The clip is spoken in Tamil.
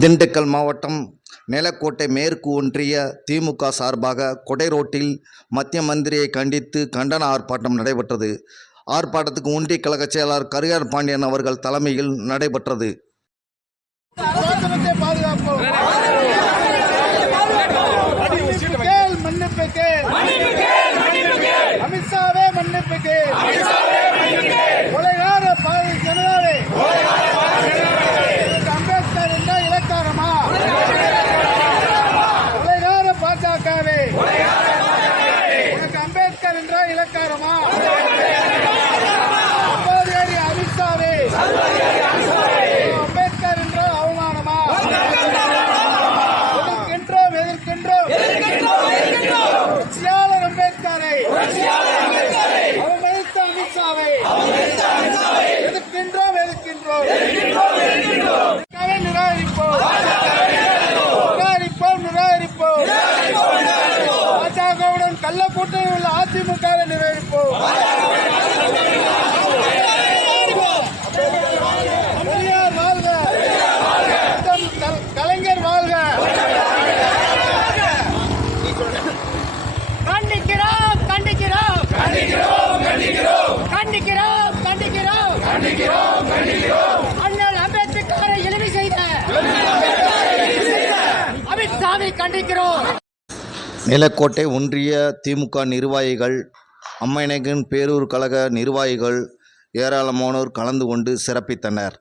திண்டுக்கல் மாவட்டம் நிலக்கோட்டை மேற்கு ஒன்றிய திமுக சார்பாக கொடை ரோட்டில் மத்திய மந்திரியை கண்டித்து கண்டன ஆர்ப்பாட்டம் நடைபெற்றது ஆர்ப்பாட்டத்துக்கு ஒன்றிய கழக செயலாளர் கரியார் பாண்டியன் அவர்கள் தலைமையில் நடைபெற்றது. அமித்ஷாவே மன்னிப்பு கேள். கொலைகார பாவி கூட்டணி உள்ள அதிமுகவை நிராகரிப்போம் பெரியார் வாழ்க. கல்- கலைஞர் வாழ்க. கண்டிக்கிறோம் கண்டிக்கிறோம். கண்டிக்கிறோம் கண்டிக்கிறோம். கண்டிக்கிறோம் அண்ணல் அம்பேத்கரை இழிவு செய்த. அமித்ஷாவை கண்டிக்கிறோம். நிலக்கோட்டை ஒன்றிய திமுக நிர்வாகிகள் அம்மையனகன் பேரூர் கழக நிர்வாகிகள் ஏராளமானோர் கலந்து கொண்டு சிறப்பித்தனர்.